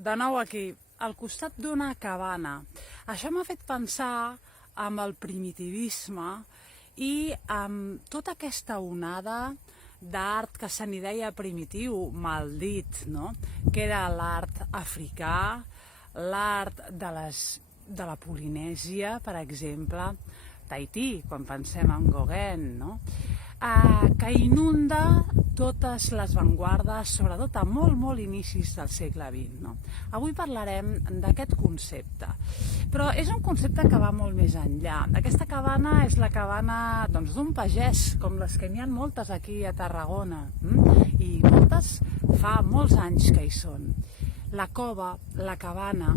de nou aquí, al costat d'una cabana. Això m'ha fet pensar amb el primitivisme i amb tota aquesta onada d'art que se n'hi deia primitiu, mal dit, no? Que era l'art africà, l'art de la Polinèsia, per exemple, Tahití, quan pensem en Gauguin, no? Que inunda totes les avantguardes, sobretot a molt inicis del segle XX. No? Avui parlarem d'aquest concepte, però és un concepte que va molt més enllà. Aquesta cabana és la cabana d'un pagès, com les que n'hi ha moltes aquí a Tarragona, i moltes fa molts anys que hi són. La cova, la cabana.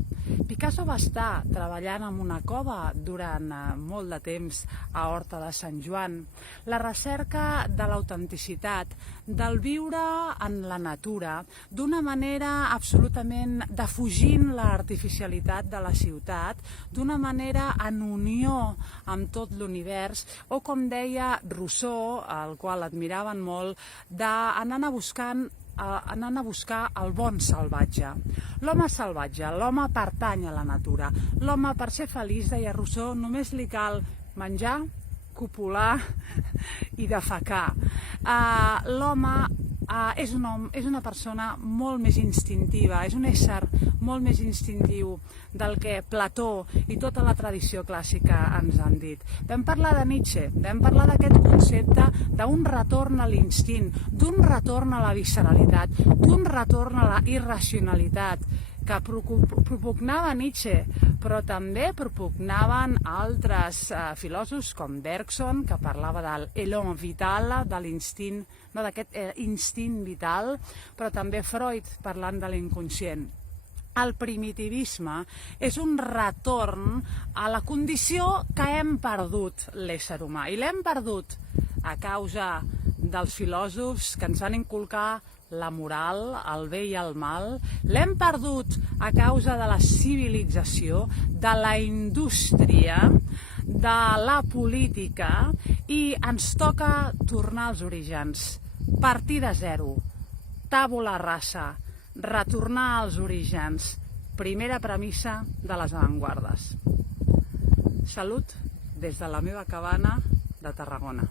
Picasso va estar treballant en una cova durant molt de temps a Horta de Sant Joan. La recerca de l'autenticitat, del viure en la natura, d'una manera absolutament defugint l'artificialitat de la ciutat, d'una manera en unió amb tot l'univers, o com deia Rousseau, el qual admiraven molt, anant a buscar el bon salvatge. L'home salvatge, l'home pertany a la natura. L'home, per ser feliç, deia Rousseau, només li cal menjar, copular i defecar. L'home és una persona molt més instintiva, és un ésser molt més instintiu del que Plató i tota la tradició clàssica ens han dit. Vam parlar de Nietzsche, vam parlar d'aquest concepte d'un retorn a l'instint, d'un retorn a la visceralitat, d'un retorn a la irracionalitat, que propugnava Nietzsche, però també propugnaven altres filòsofs com Bergson, que parlava de l'élan vital, de l'instint, no, d'aquest instint vital, però també Freud parlant de l'inconscient. El primitivisme és un retorn a la condició que hem perdut l'ésser humà, i l'hem perdut a causa dels filòsofs que ens van inculcar la moral, el bé i el mal, l'hem perdut a causa de la civilització, de la indústria, de la política, i ens toca tornar als orígens, partir de zero, tabula rasa, retornar als orígens, primera premissa de les avantguardes. Salut des de la meva cabana de Tarragona.